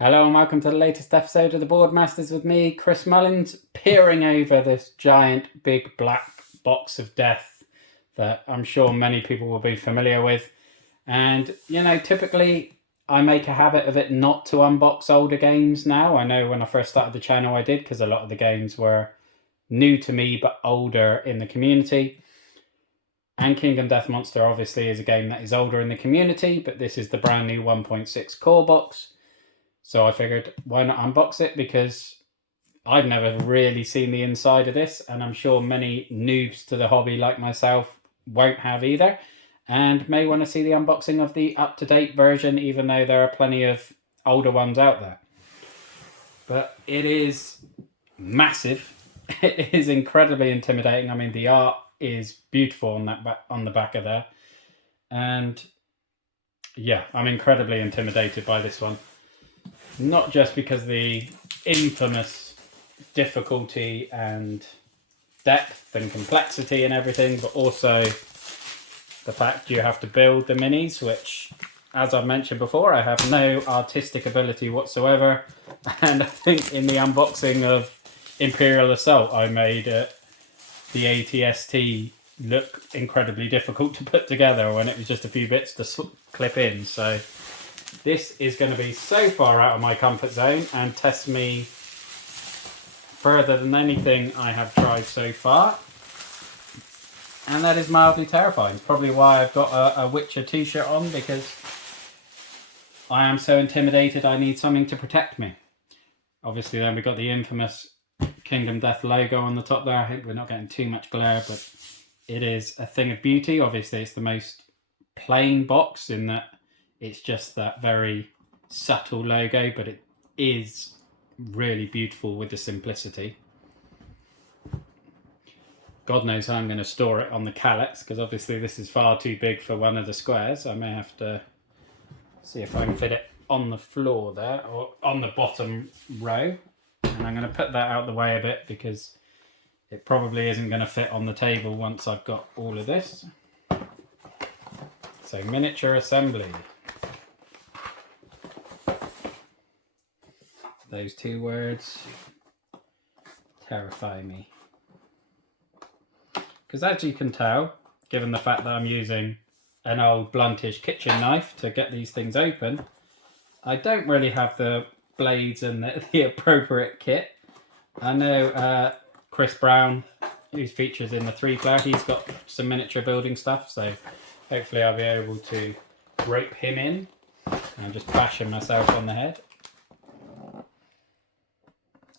Hello and welcome to the latest episode of the Boardmasters with me, Chris Mullins, peering over this giant big black box of death that I'm sure many people will be familiar with. And, typically I make a habit of it not to unbox older games now. I know when I first started the channel I did, because a lot of the games were new to me but older in the community. And Kingdom Death Monster obviously is a game that is older in the community, but this is the brand new 1.6 core box. So I figured, why not unbox it? Because I've never really seen the inside of this, and I'm sure many noobs to the hobby like myself won't have either, and may want to see the unboxing of the up-to-date version, even though there are plenty of older ones out there. But it is massive. It is incredibly intimidating. I mean, the art is beautiful on the back of there, and yeah, I'm incredibly intimidated by this one. Not just because of the infamous difficulty and depth and complexity and everything, but also the fact you have to build the minis, which, as I've mentioned before, I have no artistic ability whatsoever. And I think in the unboxing of Imperial Assault, I made the ATST look incredibly difficult to put together when it was just a few bits to clip in. So this is going to be so far out of my comfort zone and test me further than anything I have tried so far. And that is mildly terrifying. It's probably why I've got a Witcher t-shirt on, because I am so intimidated I need something to protect me. Obviously then we've got the infamous Kingdom Death logo on the top there. I hope we're not getting too much glare, but it is a thing of beauty. Obviously it's the most plain box in that it's just that very subtle logo, but it is really beautiful with the simplicity. God knows how I'm going to store it on the calyx, because obviously this is far too big for one of the squares. I may have to see if I can fit it on the floor there, or on the bottom row. And I'm going to put that out of the way a bit, because it probably isn't going to fit on the table once I've got all of this. So miniature assembly. Those two words terrify me. Because as you can tell, given the fact that I'm using an old bluntish kitchen knife to get these things open, I don't really have the blades and the appropriate kit. I know Chris Brown, who features in the 3-player, he's got some miniature building stuff, so hopefully I'll be able to rope him in. I'm just bashing myself on the head.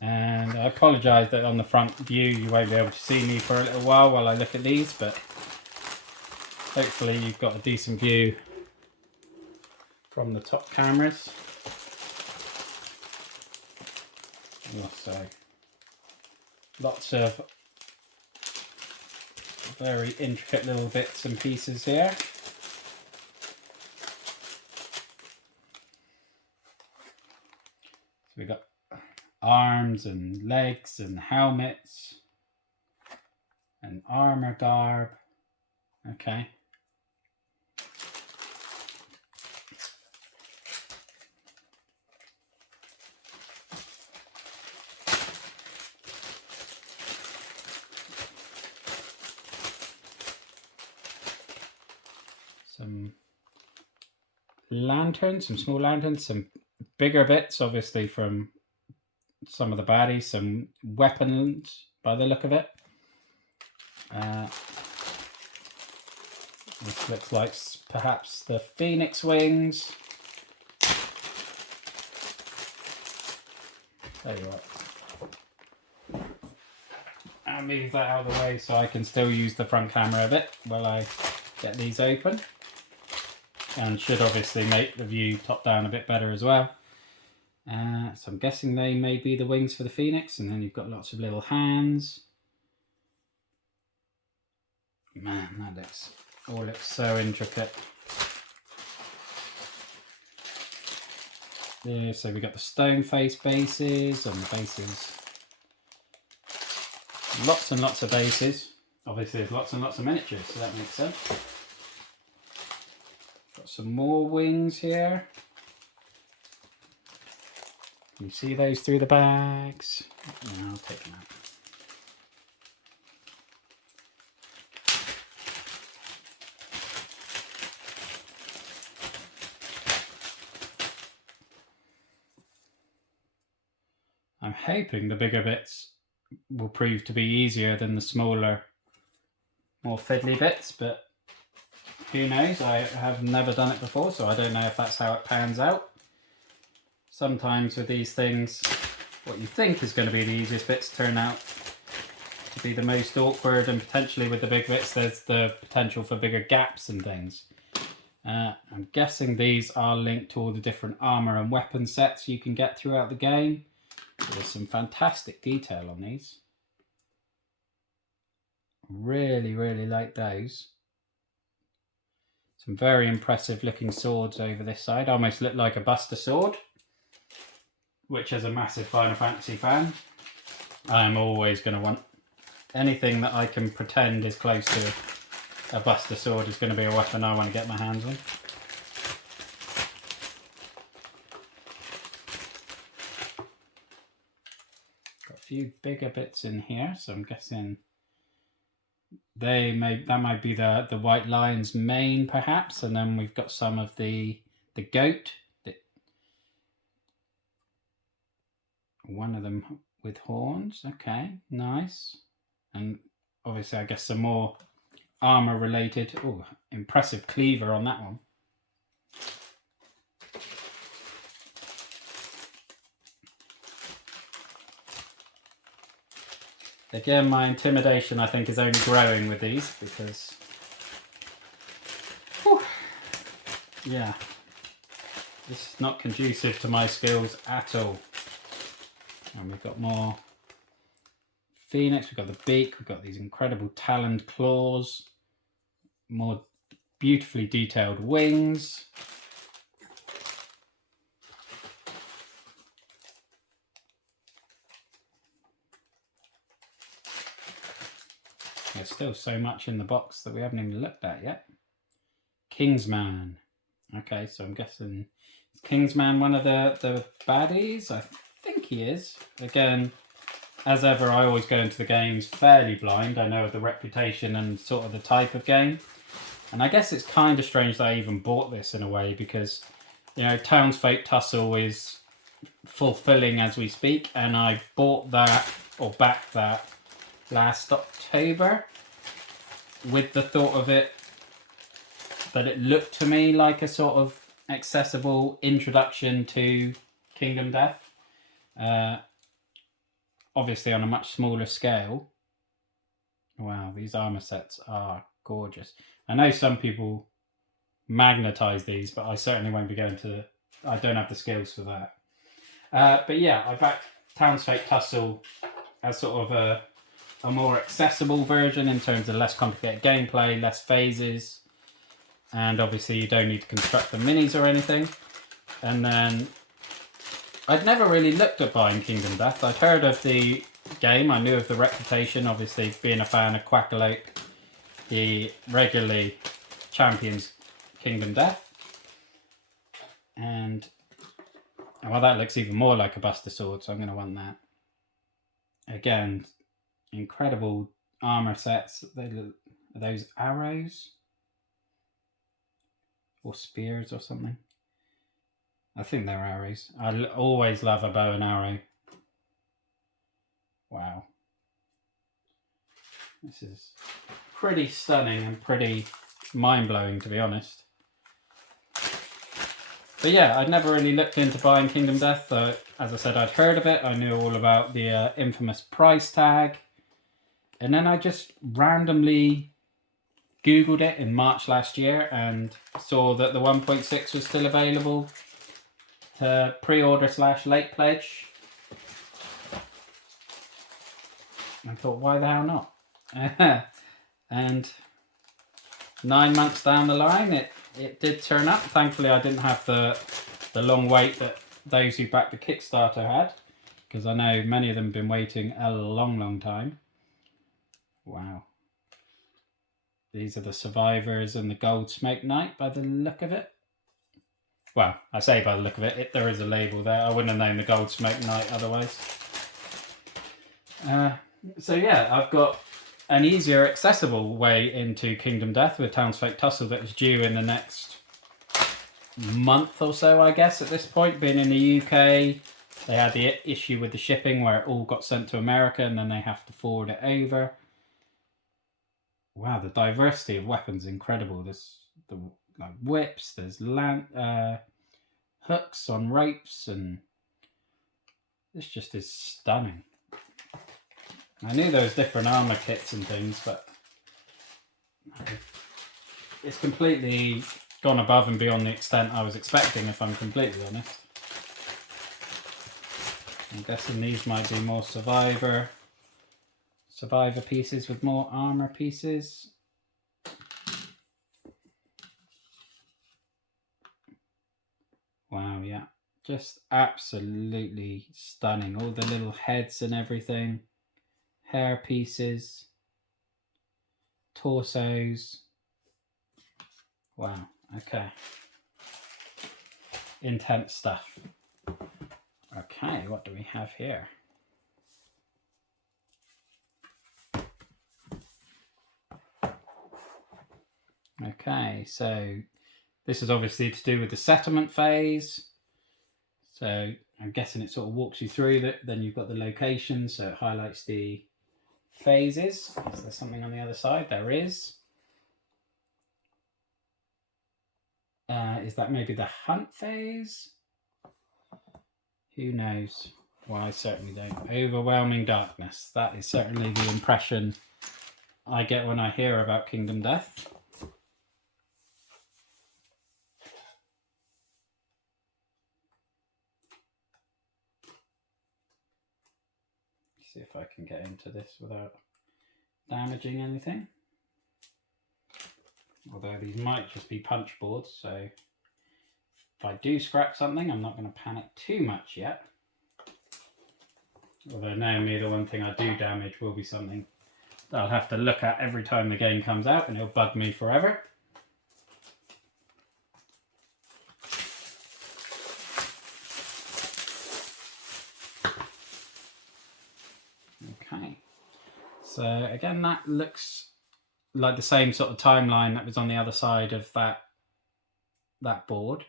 And I apologise that on the front view you won't be able to see me for a little while I look at these, but hopefully you've got a decent view from the top cameras. Also, lots of very intricate little bits and pieces here. So we've got arms and legs and helmets and armor garb. Okay. Some lanterns, some small lanterns, some bigger bits, obviously from some of the baddies, some weapons by the look of it. This looks like perhaps the Phoenix wings. There you are. I'll move that out of the way so I can still use the front camera a bit while I get these open. And should obviously make the view top down a bit better as well. So I'm guessing they may be the wings for the Phoenix, and then you've got lots of little hands. Man, that all looks so intricate. There, so we've got the stone face bases on the bases. Lots and lots of bases. Obviously there's lots and lots of miniatures, so that makes sense. Got some more wings here. You see those through the bags? Yeah, I'll take them out. I'm hoping the bigger bits will prove to be easier than the smaller, more fiddly bits, but who knows? I have never done it before, so I don't know if that's how it pans out. Sometimes with these things, what you think is going to be the easiest bits turn out to be the most awkward, and potentially with the big bits there's the potential for bigger gaps and things. I'm guessing these are linked to all the different armour and weapon sets you can get throughout the game. There's some fantastic detail on these. Really, really like those. Some very impressive looking swords over this side. Almost look like a Buster sword, which as a massive Final Fantasy fan, I'm always going to want. Anything that I can pretend is close to a Buster sword is going to be a weapon I want to get my hands on. Got a few bigger bits in here, so I'm guessing that might be the White Lion's mane perhaps, and then we've got some of the goat. One of them with horns. Okay, nice. And obviously I guess some more armor related. Oh, impressive cleaver on that one. Again, my intimidation I think is only growing with these because, whew, yeah, this is not conducive to my skills at all. And we've got more Phoenix, we've got the beak, we've got these incredible taloned claws, more beautifully detailed wings. There's still so much in the box that we haven't even looked at yet. Kingsman. Okay, so I'm guessing is Kingsman one of the baddies? I think he is. Again, as ever, I always go into the games fairly blind. I know the reputation and sort of the type of game. And I guess it's kind of strange that I even bought this in a way because, you know, Townsfolk Tussle is fulfilling as we speak. And I bought that, or backed that, last October with the thought of it, that it looked to me like a sort of accessible introduction to Kingdom Death. Obviously on a much smaller scale. Wow, these armor sets are gorgeous. I know some people magnetize these, but I certainly won't be going to. I don't have the skills for that. But yeah, I backed Townsfolk Tussle as sort of a more accessible version in terms of less complicated gameplay, less phases, and obviously you don't need to construct the minis or anything. And then I'd never really looked at buying Kingdom Death. I'd heard of the game, I knew of the reputation, obviously being a fan of Quackalope, he regularly champions Kingdom Death. And well, that looks even more like a Buster Sword, so I'm going to want that. Again, incredible armor sets. Are those arrows? Or spears or something? I think they're arrows. I always love a bow and arrow. Wow. This is pretty stunning and pretty mind-blowing, to be honest. But yeah, I'd never really looked into buying Kingdom Death. As I said, I'd heard of it. I knew all about the infamous price tag. And then I just randomly Googled it in March last year and saw that the 1.6 was still available to pre-order / late pledge. I thought, why the hell not? And 9 months down the line, it did turn up. Thankfully, I didn't have the long wait that those who backed the Kickstarter had, because I know many of them have been waiting a long time. Wow. These are the Survivors and the Gold Smoke Knight by the look of it. Well, I say by the look of it, there is a label there. I wouldn't have known the Gold Smoke Knight otherwise. So yeah, I've got an easier, accessible way into Kingdom Death with Townsfolk Tussle that is due in the next month or so, I guess, at this point. Being in the UK, they had the issue with the shipping where it all got sent to America and then they have to forward it over. Wow, the diversity of weapons is incredible. There's the whips, there's hooks on ropes, and this just is stunning. I knew there was different armor kits and things, but it's completely gone above and beyond the extent I was expecting, if I'm completely honest. I'm guessing these might be more survivor pieces with more armor pieces. Wow, yeah, just absolutely stunning. All the little heads and everything, hair pieces, torsos. Wow, okay. Intense stuff. Okay, what do we have here? Okay, so this is obviously to do with the settlement phase. So I'm guessing it sort of walks you through that. Then you've got the location, so it highlights the phases. Is there something on the other side? There is. Is that maybe the hunt phase? Who knows? Well, I certainly don't. Overwhelming darkness. That is certainly the impression I get when I hear about Kingdom Death. See if I can get into this without damaging anything. Although these might just be punch boards, so if I do scrap something, I'm not going to panic too much yet. Although knowing me, the one thing I do damage will be something that I'll have to look at every time the game comes out, and it'll bug me forever. Okay, so again, that looks like the same sort of timeline that was on the other side of that board.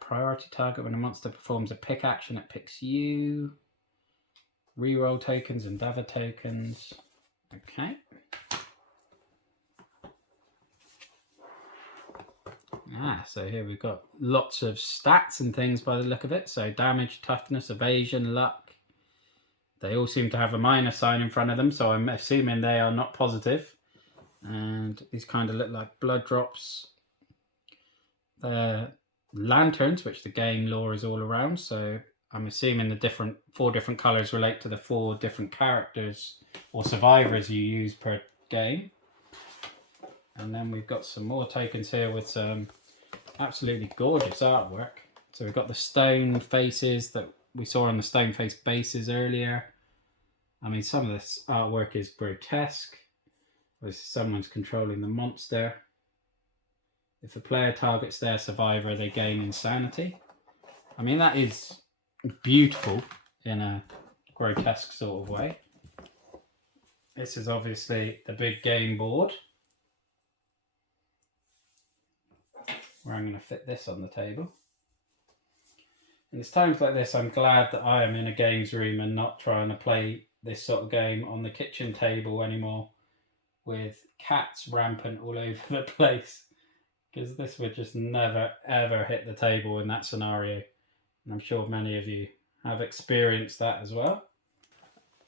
Priority target: when a monster performs a pick action, it picks you. Reroll tokens, endeavor tokens. Okay. So here we've got lots of stats and things by the look of it. So damage, toughness, evasion, luck. They all seem to have a minus sign in front of them, so I'm assuming they are not positive. And these kind of look like blood drops. They're lanterns, which the game lore is all around. So I'm assuming the 4 different colours relate to the 4 different characters or survivors you use per game. And then we've got some more tokens here with some absolutely gorgeous artwork. So we've got the stone faces that we saw on the stone face bases earlier. I mean, some of this artwork is grotesque. Someone's controlling the monster. If the player targets their survivor, they gain insanity. I mean, that is beautiful in a grotesque sort of way. This is obviously the big game board, where I'm going to fit this on the table. And it's times like this I'm glad that I am in a games room and not trying to play this sort of game on the kitchen table anymore with cats rampant all over the place, because this would just never ever hit the table in that scenario, and I'm sure many of you have experienced that as well.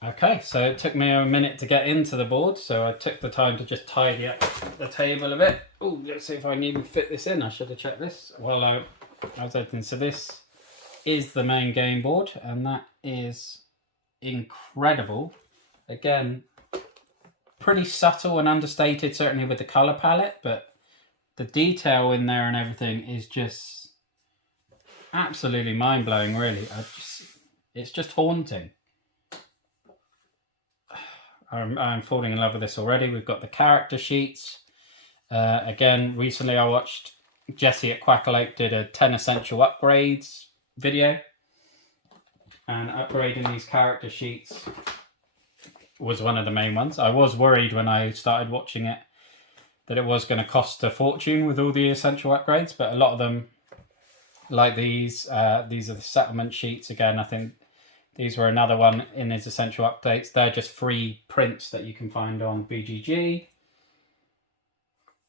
Okay, so it took me a minute to get into the board, so I took the time to just tidy up the table a bit. Oh, let's see if I can even fit this in. I should have checked this while I was opening. So this is the main game board, and that is incredible. Again, pretty subtle and understated, certainly with the color palette, but the detail in there and everything is just absolutely mind-blowing, really. It's just haunting. I'm falling in love with this already. We've got the character sheets. Again, recently I watched Jesse at Quackalope did a 10 essential upgrades video, and upgrading these character sheets was one of the main ones. I was worried when I started watching it that it was going to cost a fortune with all the essential upgrades, but a lot of them, like these are the settlement sheets. Again, I think these were another one in his essential updates. They're just free prints that you can find on BGG.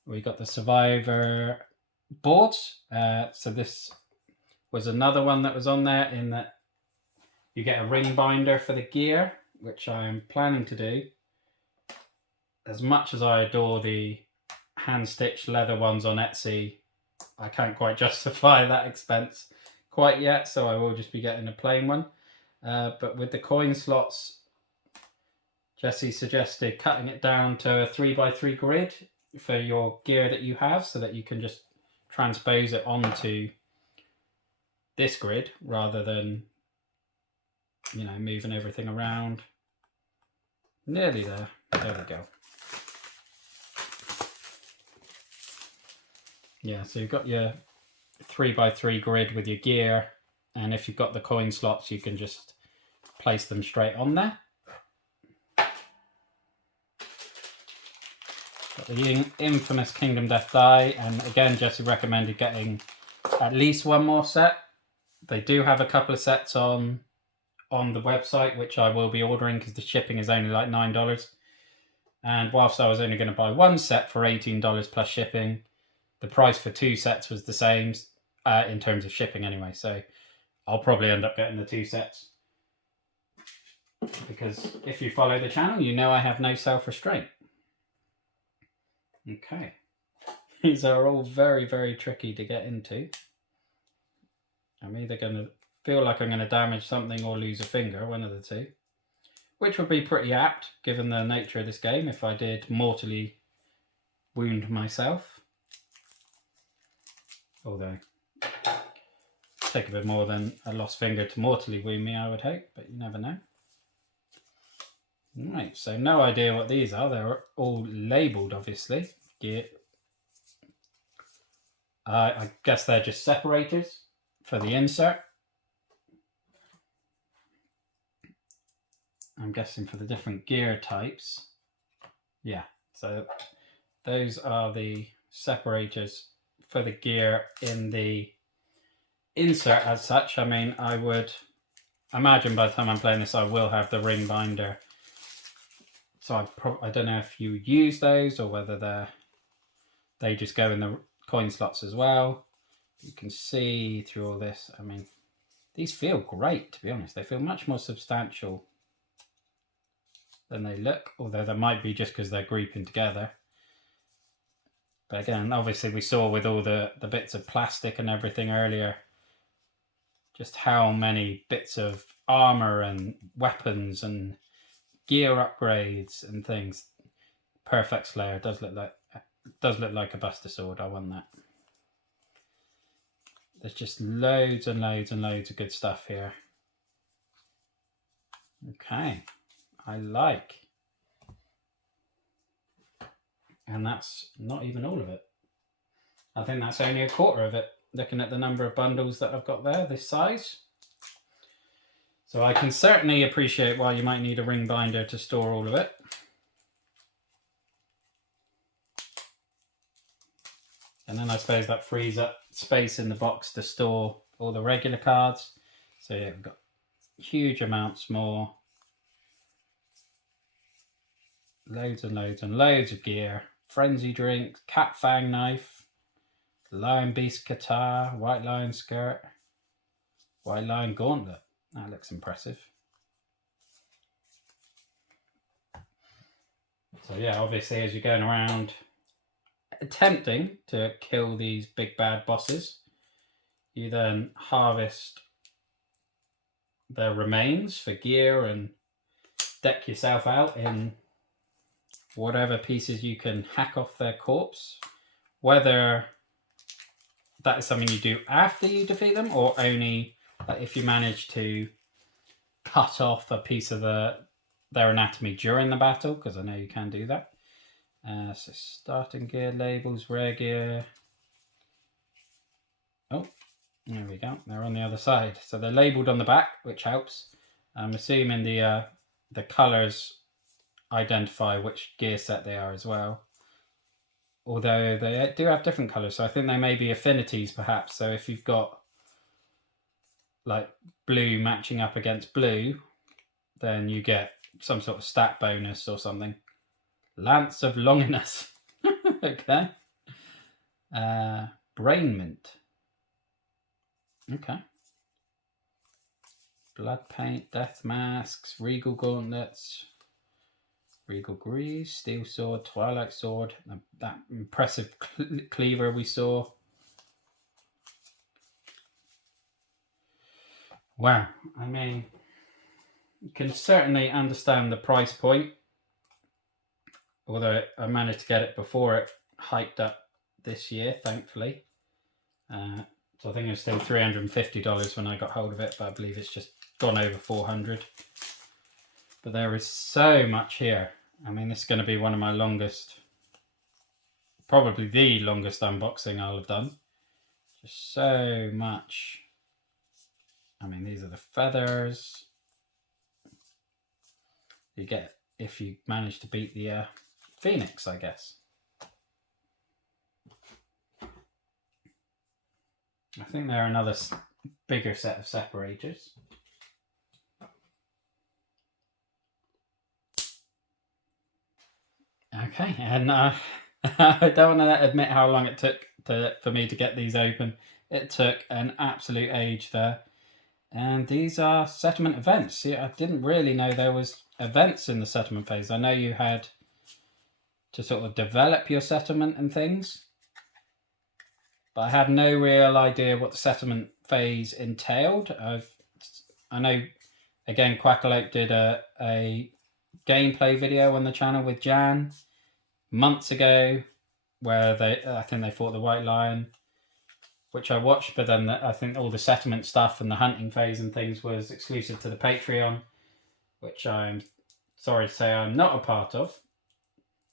We got the Survivor boards. So this was another one that was on there, in that you get a ring binder for the gear, which I am planning to do. As much as I adore the hand-stitched leather ones on Etsy, I can't quite justify that expense quite yet, so I will just be getting a plain one. But with the coin slots, Jesse suggested cutting it down to a 3x3 grid for your gear that you have, so that you can just transpose it onto this grid rather than, you know, moving everything around. Nearly there. There we go. Yeah, so you've got your 3x3 grid with your gear, and if you've got the coin slots, you can just place them straight on there. Got the infamous Kingdom Death die, and again, Jesse recommended getting at least one more set. They do have a couple of sets on the website, which I will be ordering because the shipping is only like $9. And whilst I was only going to buy one set for $18 plus shipping, the price for two sets was the same in terms of shipping anyway. So I'll probably end up getting the two sets, because if you follow the channel, you know I have no self-restraint. Okay. These are all very, very tricky to get into. I'm either going to feel like I'm going to damage something or lose a finger, one of the two. Which would be pretty apt, given the nature of this game, if I did mortally wound myself. Although, take a bit more than a lost finger to mortally wound me, I would hope, but you never know. Right, so no idea what these are. They're all labelled, obviously. I guess they're just separators for the insert. I'm guessing for the different gear types. Yeah, so those are the separators for the gear in the insert as such. I mean, I would imagine by the time I'm playing this, I will have the ring binder. So I don't know if you use those or whether they just go in the coin slots as well. You can see through all this. I mean, these feel great, to be honest. They feel much more substantial than they look, although that might be just because they're grouping together. But again, obviously we saw with all the bits of plastic and everything earlier, just how many bits of armor and weapons and gear upgrades and things. Perfect Slayer does look like a Buster Sword. I want that. There's just loads and loads and loads of good stuff here. Okay, I like. And that's not even all of it. I think that's only a quarter of it, looking at the number of bundles that I've got there, this size. So I can certainly appreciate why you might need a ring binder to store all of it. And then I suppose that frees up space in the box to store all the regular cards. So yeah, we've got huge amounts more. Loads and loads and loads of gear. Frenzy Drink, Cat Fang Knife, Lion Beast Guitar, White Lion Skirt, White Lion Gauntlet. That looks impressive. So yeah, obviously as you're going around attempting to kill these big bad bosses, you then harvest their remains for gear and deck yourself out in whatever pieces you can hack off their corpse. Whether that is something you do after you defeat them, or only if you manage to cut off a piece of their anatomy during the battle, because I know you can do that. So starting gear labels, rare gear, Oh, there we go. They're on the other side. So they're labelled on the back, which helps. I'm assuming the colours identify which gear set they are as well. Although they do have different colours, so I think they may be affinities perhaps. So if you've got like blue matching up against blue, then you get some sort of stat bonus or something. Lance of Longinus. Okay. Brain Mint. Okay. Blood Paint, Death Masks, Regal Gauntlets, Regal Greaves, Steel Sword, Twilight Sword, that impressive cleaver we saw. Wow, I mean, you can certainly understand the price point, although I managed to get it before it hiked up this year, thankfully. So I think it was still $350 when I got hold of it, but I believe it's just gone over $400. But there is so much here. I mean, this is going to be one of my longest, probably the longest unboxing I'll have done. Just so much. I mean, these are the feathers you get if you manage to beat the Phoenix, I guess. I think they're another bigger set of separators. Okay, and I don't want to admit how long it took for me to get these open. It took an absolute age there. And these are settlement events. See, I didn't really know there was events in the settlement phase. I know you had to sort of develop your settlement and things, but I had no real idea what the settlement phase entailed. I know, again, Quackalope did a gameplay video on the channel with Jan months ago, where I think they fought the White Lion, which I watched, but then I think all the settlement stuff and the hunting phase and things was exclusive to the Patreon, which I'm sorry to say I'm not a part of,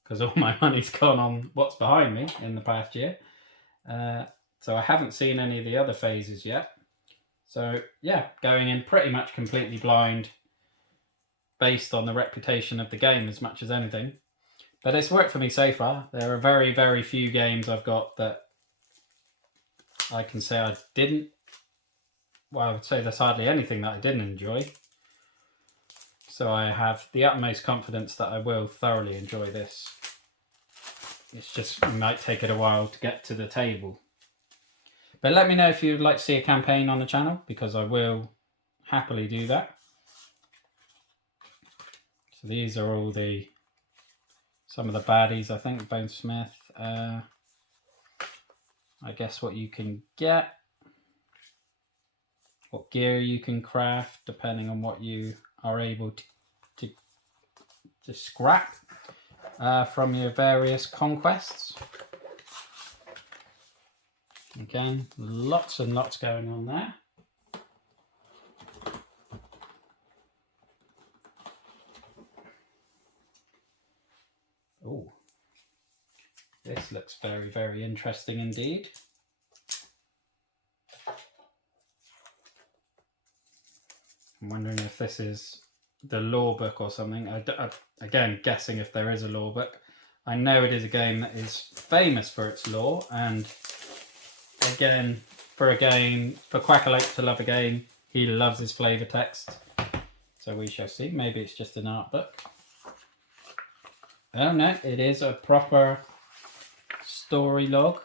because all my money's gone on what's behind me in the past year. So I haven't seen any of the other phases yet. So yeah, going in pretty much completely blind based on the reputation of the game as much as anything. But it's worked for me so far. There are very, very few games I've got that I can say I didn't. Well, I would say there's hardly anything that I didn't enjoy. So I have the utmost confidence that I will thoroughly enjoy this. It's just, it might take it a while to get to the table. But let me know if you'd like to see a campaign on the channel, because I will happily do that. So these are all some of the baddies, I think. Bonesmith. I guess what you can get. What gear you can craft, depending on what you are able to scrap from your various conquests. Again, lots and lots going on there. Oh, this looks very, very interesting indeed. I'm wondering if this is the lore book or something. Again, guessing if there is a lore book. I know it is a game that is famous for its lore, and again, for Quackalope to love a game, he loves his flavour text. So we shall see. Maybe it's just an art book. Oh no, it is a proper story log,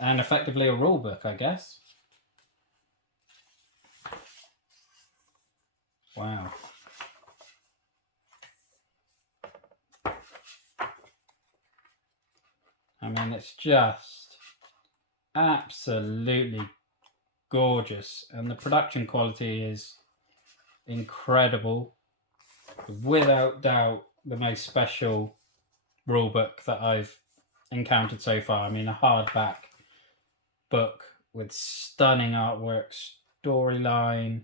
and effectively a rule book, I guess. Wow. I mean, it's just absolutely gorgeous, and the production quality is incredible. Without doubt, the most special rulebook that I've encountered so far. I mean, a hardback book with stunning artwork, storyline.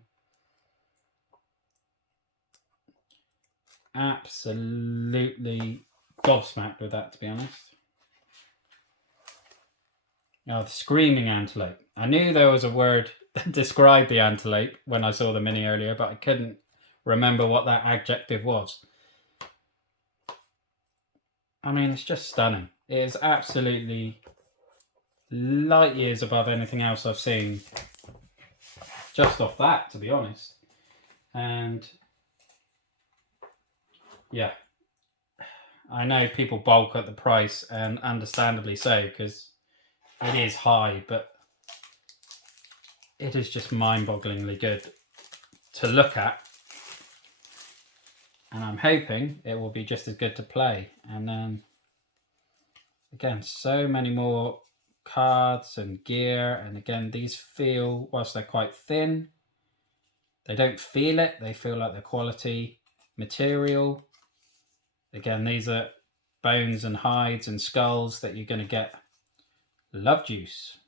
Absolutely gobsmacked with that, to be honest. Oh, the Screaming Antelope. I knew there was a word that described the antelope when I saw the mini earlier, but I couldn't remember what that adjective was. I mean, it's just stunning. It is absolutely light years above anything else I've seen. Just off that, to be honest. And yeah, I know people balk at the price, and understandably so, because it is high, but it is just mind-bogglingly good to look at. And I'm hoping it will be just as good to play. And then, again, so many more cards and gear. And again, these feel, whilst they're quite thin, they don't feel it. They feel like they're quality material. Again, these are bones and hides and skulls that you're going to get love juice.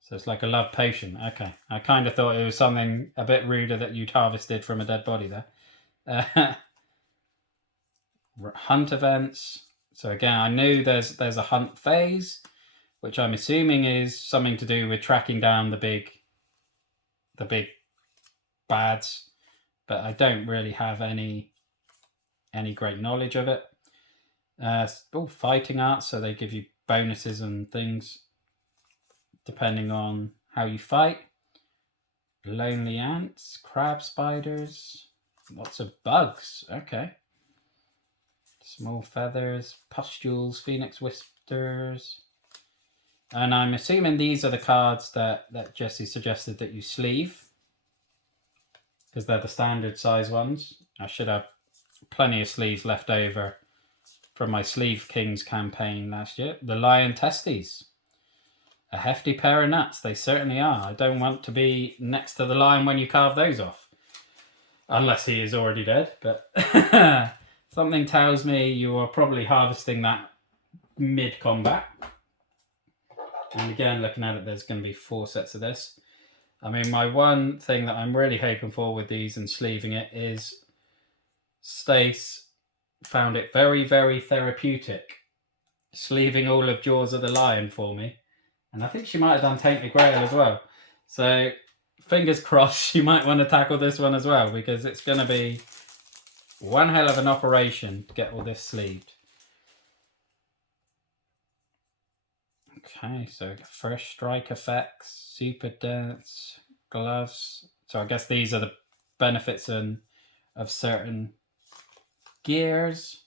So it's like a love potion. Okay. I kind of thought it was something a bit ruder that you'd harvested from a dead body there. Hunt events. So again, I knew there's a hunt phase, which I'm assuming is something to do with tracking down the big bads, but I don't really have any great knowledge of it. All fighting arts, so they give you bonuses and things depending on how you fight. Lonely ants, crab spiders, lots of bugs. Okay. Small feathers, pustules, phoenix whiskers. And I'm assuming these are the cards that Jesse suggested that you sleeve, because they're the standard size ones. I should have plenty of sleeves left over from my Sleeve Kings campaign last year. The lion testes. A hefty pair of nuts, they certainly are. I don't want to be next to the lion when you carve those off. Unless he is already dead, but something tells me you are probably harvesting that mid-combat. And again, looking at it, there's going to be 4 sets of this. I mean, my one thing that I'm really hoping for with these and sleeving it is Stace found it very, very therapeutic sleeving all of Jaws of the Lion for me. And I think she might have done Tainted Grail as well. So fingers crossed she might want to tackle this one as well, because it's going to be one hell of an operation to get all this sleeved. Okay, so first strike effects, super dance, gloves. So I guess these are the benefits of certain gears.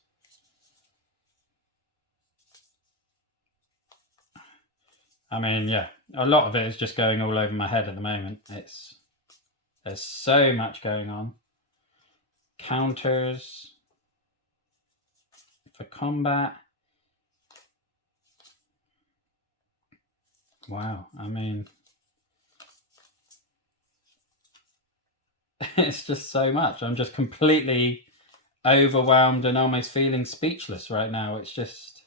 I mean, yeah, a lot of it is just going all over my head at the moment. There's so much going on. Counters for combat. Wow, I mean, it's just so much. I'm just completely overwhelmed and almost feeling speechless right now. It's just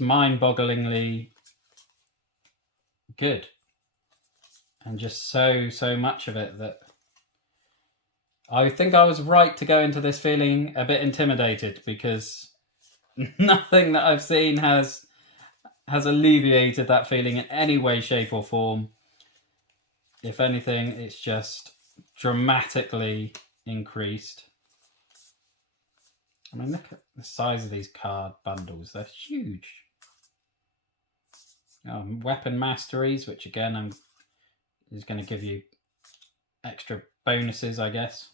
mind-bogglingly good, and just so much of it that I think I was right to go into this feeling a bit intimidated, because nothing that I've seen has alleviated that feeling in any way, shape or form. If anything, it's just dramatically increased. I mean, look at the size of these card bundles. They're huge. Weapon masteries, which again is going to give you extra bonuses, I guess.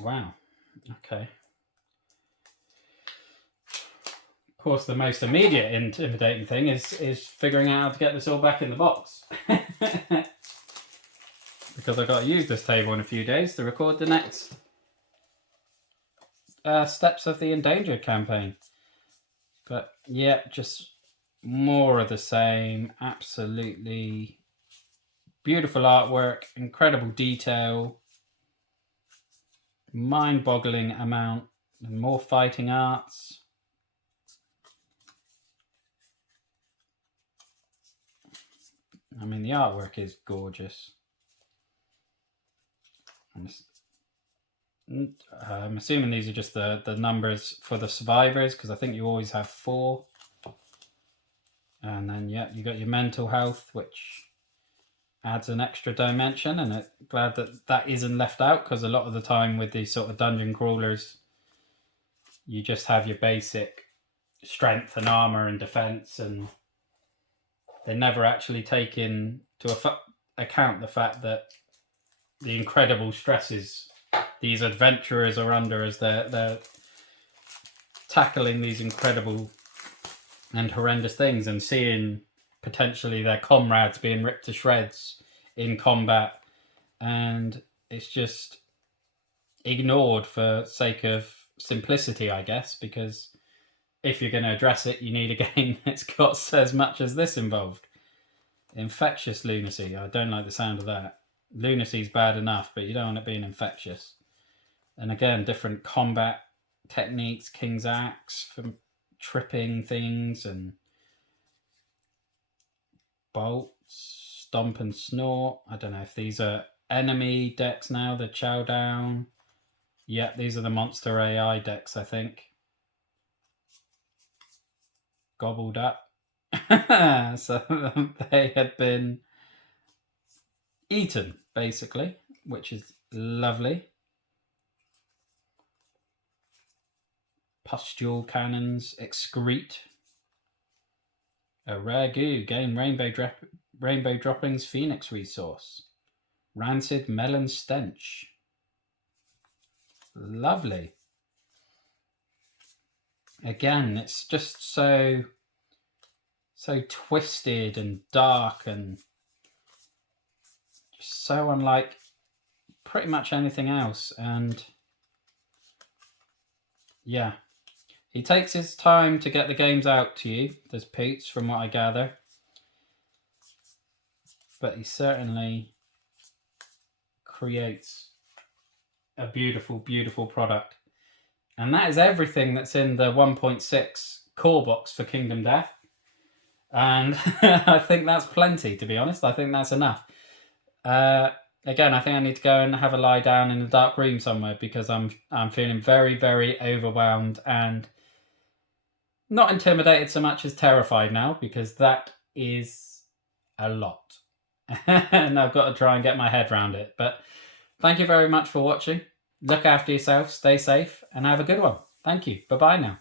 Wow. Okay. Of course, the most immediate intimidating thing is figuring out how to get this all back in the box. Because I've got to use this table in a few days to record the next steps of the Endangered campaign. But yeah, just more of the same. Absolutely beautiful artwork, incredible detail, mind-boggling amount, and more fighting arts. I mean, the artwork is gorgeous. I'm assuming these are just the numbers for the survivors, because I think you always have 4. And then, yeah, you got your mental health, which adds an extra dimension, and I'm glad that that isn't left out, because a lot of the time with these sort of dungeon crawlers, you just have your basic strength and armor and defense, and they never actually take into account the fact that the incredible stresses these adventurers are under as they're tackling these incredible and horrendous things, and seeing potentially their comrades being ripped to shreds in combat, and it's just ignored for sake of simplicity, I guess, because if you're going to address it, you need a game that's got as much as this involved. Infectious lunacy. I don't like the sound of that. Lunacy's bad enough, but you don't want it being infectious. And again, different combat techniques. King's Axe for tripping things, and bolts, stomp and snort. I don't know if these are enemy decks now, the chow down. Yep, these are the monster AI decks, I think. Gobbled up. So they had been eaten, basically, which is lovely. Pustule cannons, excrete. A rare goo, gain rainbow droppings, phoenix resource. Rancid melon stench. Lovely. Again, it's just so twisted and dark, and just so unlike pretty much anything else. And yeah, he takes his time to get the games out to you, there's Poots, from what I gather, but he certainly creates a beautiful, beautiful product. And that is everything that's in the 1.6 core box for Kingdom Death. And I think that's plenty, to be honest. I think that's enough. Again, I think I need to go and have a lie down in a dark room somewhere, because I'm feeling very, very overwhelmed and not intimidated so much as terrified now, because that is a lot. And I've got to try and get my head around it. But thank you very much for watching. Look after yourself, stay safe, and have a good one. Thank you. Bye-bye now.